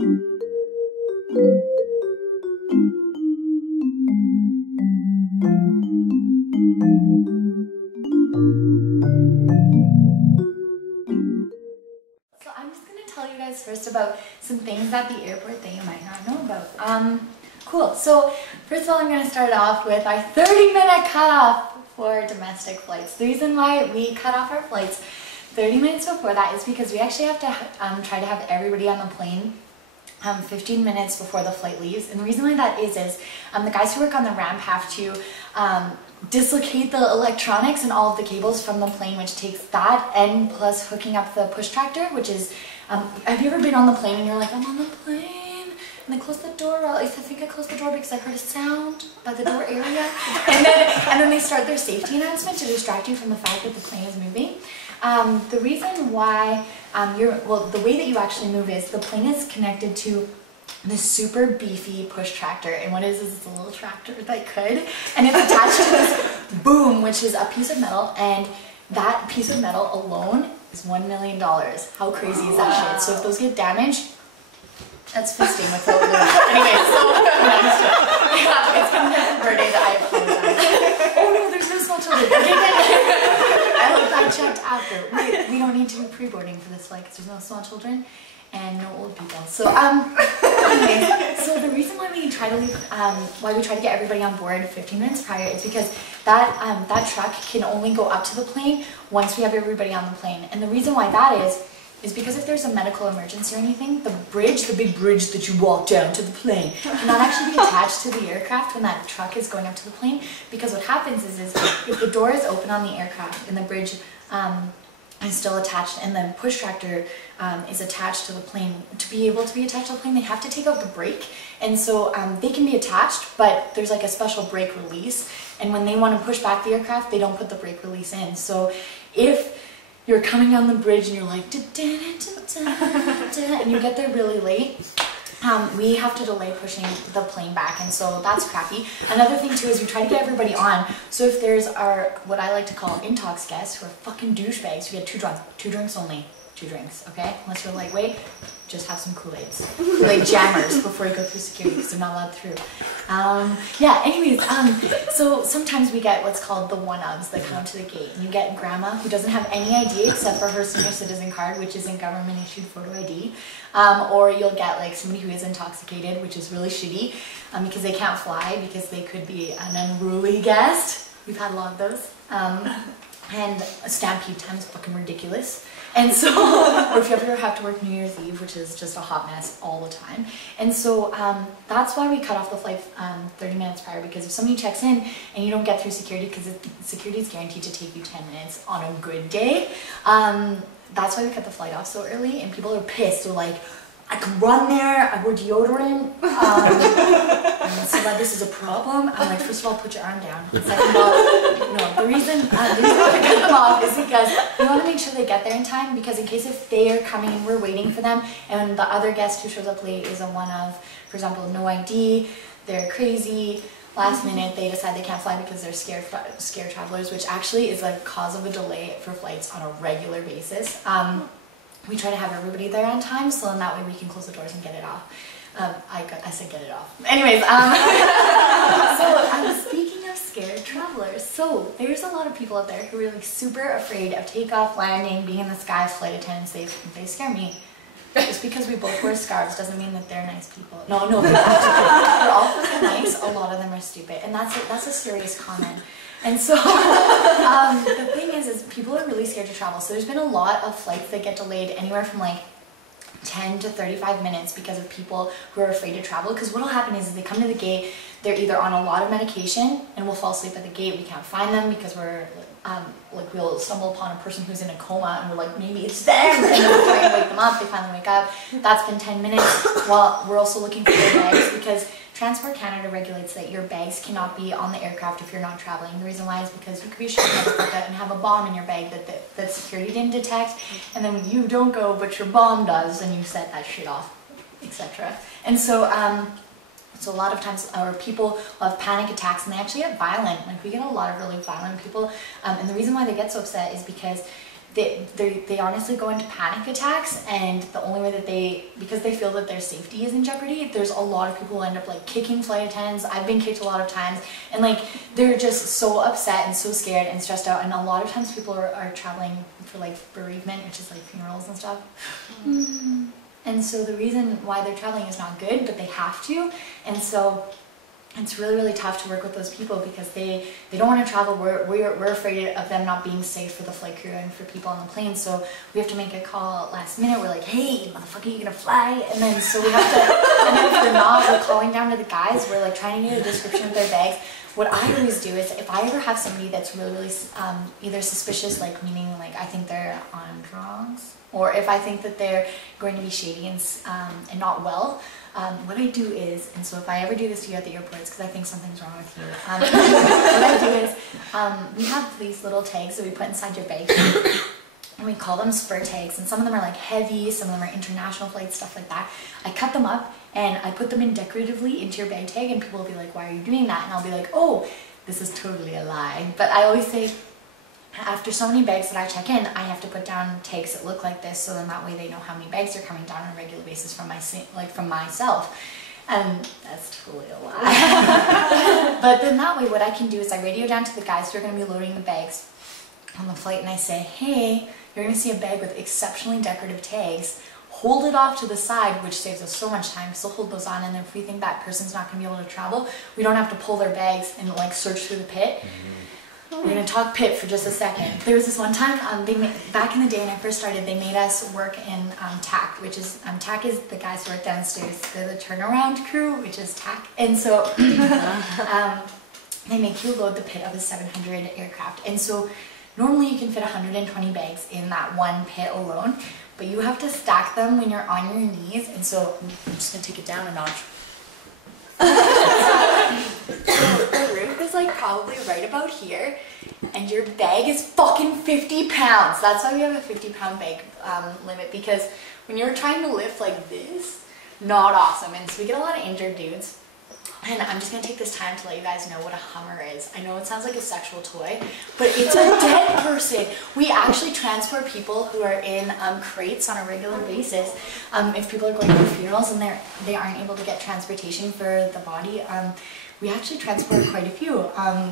So I'm just going to tell you guys first about some things at the airport that you might not know about. Cool. So first of all, I'm going to start off with our 30-minute cutoff for domestic flights. The reason why we cut off our flights 30 minutes before that is because we actually have to try to have everybody on the plane 15 minutes before the flight leaves. And the reason why that is the guys who work on the ramp have to dislocate the electronics and all of the cables from the plane, which takes that and plus hooking up the push tractor, which is, have you ever been on the plane and you're like, I'm on the plane, and they close the door? Well, at least I think I closed the door because I heard a sound by the door area. and then they start their safety announcement to distract you from the fact that the plane is moving. The reason why the way that you actually move is the plane is connected to this super beefy push tractor, and what it is it's a little tractor that could, and it's attached to this boom, which is a piece of metal, and that piece of metal alone is $1 million. How crazy is that shit? So if those get damaged, that's fisting without anyway, so yeah, it's been my birthday that I apologize. Oh no, there's no small children. I checked after. We don't need to do pre-boarding for this flight because there's no small children and no old people. So anyway, so the reason why we try to leave, why we try to get everybody on board 15 minutes prior is because that truck can only go up to the plane once we have everybody on the plane. And the reason why that is because if there's a medical emergency or anything, the big bridge that you walk down to the plane cannot actually be attached to the aircraft when that truck is going up to the plane, because what happens is if the door is open on the aircraft and the bridge is still attached and the push tractor is attached to the plane, to be able to be attached to the plane, they have to take out the brake. And so they can be attached, but there's like a special brake release. And when they want to push back the aircraft, they don't put the brake release in. So if you're coming down the bridge and you're like, and you get there really late, we have to delay pushing the plane back, and so that's crappy. Another thing too is we try to get everybody on. So if there's our, what I like to call intox guests, who are fucking douchebags, we get 2 drinks only. 2 drinks, okay? Unless you're lightweight, just have some Kool-Aids. Kool-Aid jammers before you go through security because they're not allowed through. Yeah, anyways, so sometimes we get what's called the one-ofs that come to the gate. And you get grandma who doesn't have any ID except for her senior citizen card, which isn't government-issued photo ID. Or you'll get like somebody who is intoxicated, which is really shitty because they can't fly because they could be an unruly guest. We've had a lot of those. And stampede time's fucking ridiculous. And so, or if you ever have to work New Year's Eve, which is just a hot mess all the time. And so that's why we cut off the flight 30 minutes prior, because if somebody checks in and you don't get through security, because security is guaranteed to take you 10 minutes on a good day, that's why we cut the flight off so early, and people are pissed. They're like, I can run there, I wear deodorant, and so that this is a problem. I'm like, first of all, put your arm down. Second of all, no, the reason why we cut them off is because we want to make sure they get there in time, because in case if they are coming and we're waiting for them, and the other guest who shows up late is a one-of, for example, no ID, they're crazy, last minute they decide they can't fly because they're scared travelers, which actually is a cause of a delay for flights on a regular basis. We try to have everybody there on time, so then that way we can close the doors and get it off. I said get it off. Anyways, so speaking of scared travelers, so there's a lot of people out there who are like super afraid of takeoff, landing, being in the sky. Flight attendants, they scare me. Just because we both wear scarves doesn't mean that they're nice people. No, they're all fucking nice. A lot of them are stupid, and that's a serious comment. And so the thing is people are really scared to travel. So there's been a lot of flights that get delayed anywhere from like 10 to 35 minutes because of people who are afraid to travel. Because what will happen is they come to the gate, they're either on a lot of medication and will fall asleep at the gate. We can't find them because we're like we'll stumble upon a person who's in a coma and we're like, maybe it's them, and then we're trying to wake them up. They finally wake up. That's been 10 minutes. While we're also looking for their bags, because Transport Canada regulates that your bags cannot be on the aircraft if you're not traveling. The reason why is because you could be shooting at and have a bomb in your bag that security didn't detect, and then you don't go but your bomb does and you set that shit off, etc. And so so a lot of times our people will have panic attacks and they actually get violent. Like we get a lot of really violent people, and the reason why they get so upset is because they honestly go into panic attacks, and the only way that because they feel that their safety is in jeopardy, there's a lot of people who end up like kicking flight attendants. I've been kicked a lot of times, and like they're just so upset and so scared and stressed out, and a lot of times people are traveling for like bereavement, which is like funerals and stuff. And so the reason why they're traveling is not good, but they have to, and so it's really, really tough to work with those people because they don't want to travel. We're afraid of them not being safe for the flight crew and for people on the plane. So we have to make a call last minute. We're like, hey, motherfucker, you gonna fly? And then so we have to, and then if they're not, we're calling down to the guys. We're like trying to get a description of their bags. What I always do is if I ever have somebody that's really, really either suspicious, like meaning like I think they're on drugs, or if I think that they're going to be shady and not well, what I do is, and so if I ever do this to you at the airports, because I think something's wrong with you, what I do is, we have these little tags that we put inside your bag, and we call them spur tags, and some of them are like heavy, some of them are international flights, stuff like that. I cut them up, and I put them in decoratively into your bag tag, and people will be like, why are you doing that? And I'll be like, oh, this is totally a lie. But I always say, after so many bags that I check in, I have to put down tags that look like this, so then that way they know how many bags are coming down on a regular basis from myself. And that's totally a lie. But then that way what I can do is I radio down to the guys who are going to be loading the bags on the flight, and I say, hey, you're going to see a bag with exceptionally decorative tags. Hold it off to the side, which saves us so much time, because they'll hold those on, and then if we think that person's not going to be able to travel, we don't have to pull their bags and like search through the pit. We're going to talk pit for just a second. There was this one time, back in the day when I first started, they made us work in TAC, which is, TAC is the guys who work downstairs. They're the turnaround crew, which is TAC. And so they make you load the pit of a 700 aircraft. And so normally you can fit 120 bags in that one pit alone, but you have to stack them when you're on your knees. And so I'm just going to take it down a notch. The roof is like probably right about here, and your bag is fucking 50 pounds. That's why we have a 50-pound bag limit, because when you're trying to lift like this, not awesome. And so we get a lot of injured dudes. And I'm just going to take this time to let you guys know what a Hummer is. I know it sounds like a sexual toy, but it's a dead person. We actually transport people who are in crates on a regular basis. If people are going to funerals and they aren't able to get transportation for the body, we actually transport quite a few,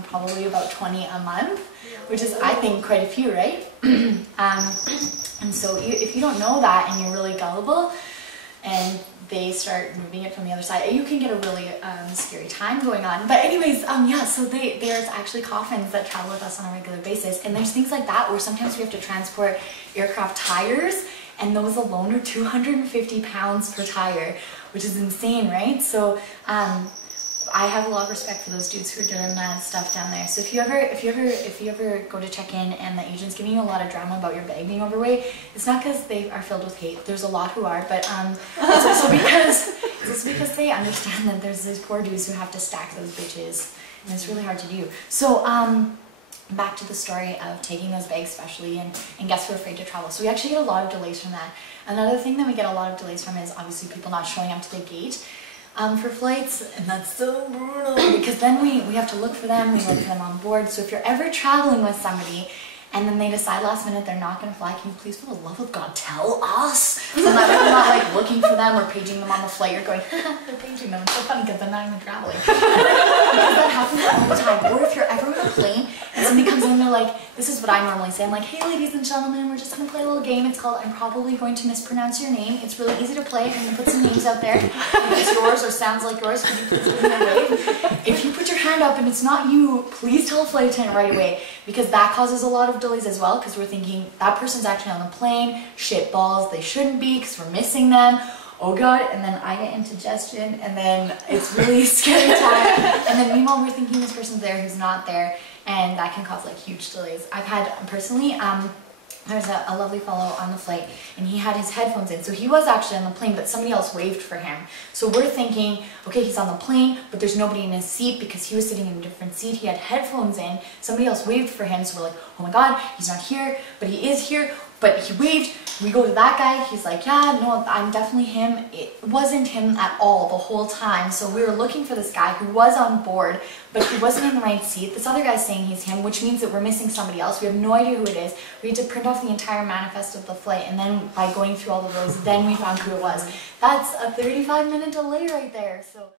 probably about 20 a month, which is, I think, quite a few, right? And so if you don't know that and you're really gullible, and they start moving it from the other side, you can get a really scary time going on. But anyways, yeah, so there's actually coffins that travel with us on a regular basis, and there's things like that where sometimes we have to transport aircraft tires, and those alone are 250 pounds per tire, which is insane, right? So I have a lot of respect for those dudes who are doing that stuff down there. So if you ever go to check in and the agent's giving you a lot of drama about your bag being overweight, it's not because they are filled with hate. There's a lot who are, but it's also because they understand that there's these poor dudes who have to stack those bitches, and it's really hard to do. So back to the story of taking those bags specially, and guests who are afraid to travel. So we actually get a lot of delays from that. Another thing that we get a lot of delays from is obviously people not showing up to the gate for flights, and that's so brutal because then we have to look for them, we look for them on board. So if you're ever traveling with somebody and then they decide last minute they're not going to fly, can you please, for the love of God, tell us? So that we're not like looking for them or paging them on the flight. You're going, they're paging them. It's so funny because they're not even traveling. Because that happens all the time. Or if you're ever on a plane and somebody comes in and they're like, this is what I normally say. I'm like, hey ladies and gentlemen, we're just going to play a little game. It's called I'm Probably Going to Mispronounce Your Name. It's really easy to play. I'm going to put some names out there. If it's yours or sounds like yours, can you please give me a wave? If you put your hand up and it's not you, please tell a flight attendant right away, because that causes a lot of delays as well, because we're thinking that person's actually on the plane, shit balls, they shouldn't be because we're missing them, oh god, and then I get indigestion, and then it's really scary time, and then meanwhile we're thinking this person's there who's not there, and that can cause like huge delays. I've had personally, there was a lovely fellow on the flight, and he had his headphones in, so he was actually on the plane, but somebody else waved for him. So we're thinking, okay, he's on the plane, but there's nobody in his seat because he was sitting in a different seat. He had headphones in, somebody else waved for him, so we're like, oh my god, he's not here, but he is here. But he waved, we go to that guy, he's like, yeah, no, I'm definitely him. It wasn't him at all the whole time. So we were looking for this guy who was on board, but he wasn't in the right seat. This other guy's saying he's him, which means that we're missing somebody else. We have no idea who it is. We had to print off the entire manifest of the flight, and then by going through all of those, then we found who it was. That's a 35-minute delay right there. So.